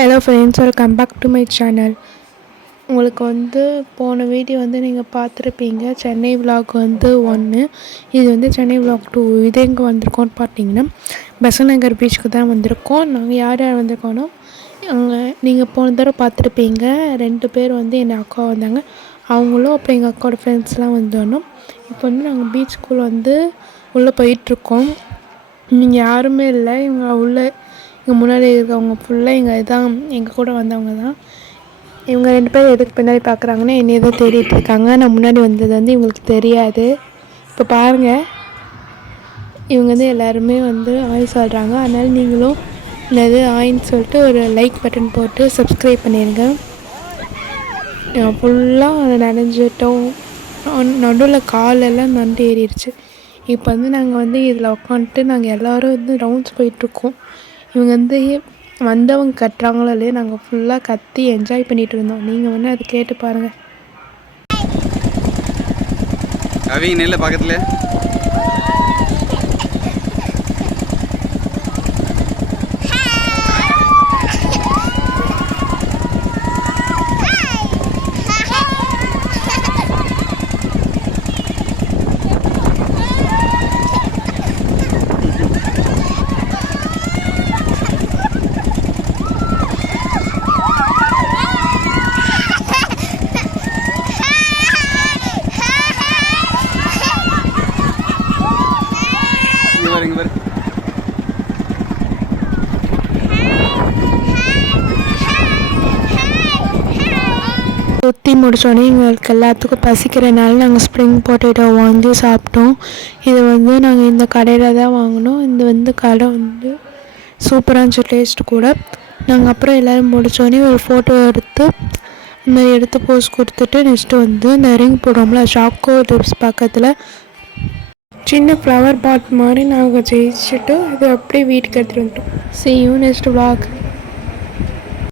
Hello friends, welcome back to my channel. உங்களுக்கு போன video நீங்கள் பார்த்துருப்பீங்க. சென்னை விலாக் 1, இது சென்னை விலாக் 2. இது எங்கே வந்திருக்கோன்னு பார்த்தீங்கன்னா பெசன்ட் நகர் பீச்சுக்கு தான் வந்திருக்கோம். நாங்கள் யார் யார் வந்திருக்கோன்னா, நீங்கள் போன தடவை பார்த்துருப்பீங்க 2 பேர் என் அக்கா வந்தாங்க. அவங்களும் அப்புறம் எங்கள் அக்காவோட ஃப்ரெண்ட்ஸ்லாம் வந்தோம். இப்போ நாங்கள் பீச்சுக்குள்ளே உள்ளே போயிட்டுருக்கோம். நீங்கள் யாருமே இல்லை, இங்கே முன்னாடி இருக்கவங்க ஃபுல்லாக எங்கள் கூட வந்தவங்க தான். இவங்க 2 பேர் எதுக்கு பின்னாடி பார்க்குறாங்கன்னா என்னை தான் தேடிட்டு இருக்காங்க. நான் முன்னாடி வந்தது இவங்களுக்கு தெரியாது. இப்போ பாருங்கள், இவங்க எல்லாருமே ஆய் சொல்கிறாங்க. அதனால் நீங்களும் ஆயின்னு சொல்லிட்டு ஒரு லைக் பட்டன் போட்டு சப்ஸ்கிரைப் பண்ணிடுங்க. ஃபுல்லாக நனைஞ்சிட்டோம். நடுவில் காலெல்லாம் நண்டு ஏறிடுச்சு. இப்போ நாங்கள் இதில் உட்காந்துட்டு நாங்கள் எல்லோரும் ரவுண்ட்ஸ் போயிட்டுருக்கோம். இவங்க வந்தவங்க கட்டுறாங்களோ இல்லையா, நாங்கள் ஃபுல்லாக கத்தி என்ஜாய் பண்ணிகிட்டு இருந்தோம். நீங்கள் அதை கேட்டு பாருங்கள். அவங்க நெல்ல பக்கத்தில் சுற்றி முடித்தோடனே எங்களுக்கு எல்லாத்துக்கும் பசிக்கிறனால நாங்கள் ஸ்ப்ரிங் பொட்டேட்டோ வாங்கி சாப்பிட்டோம். இது நாங்கள் இந்த கடையில் தான் வாங்கினோம். இந்த கடை சூப்பராக இருந்துச்சு, டேஸ்ட்டு கூட. நாங்கள் அப்புறம் எல்லோரும் முடித்தோடனே ஒரு ஃபோட்டோ எடுத்து இந்த மாதிரி எடுத்து போஸ்ட் கொடுத்துட்டு நெக்ஸ்ட்டு இந்த ரிங் போடுறோம்ல, சாக்கோ டிப்ஸ் பக்கத்தில் சின்ன ஃப்ளவர் பாட் மாதிரி நாங்கள் ஜெயிச்சுட்டு இது அப்படியே வீட்டுக்கு எடுத்துகிட்டு வந்துட்டோம். See you next vlog.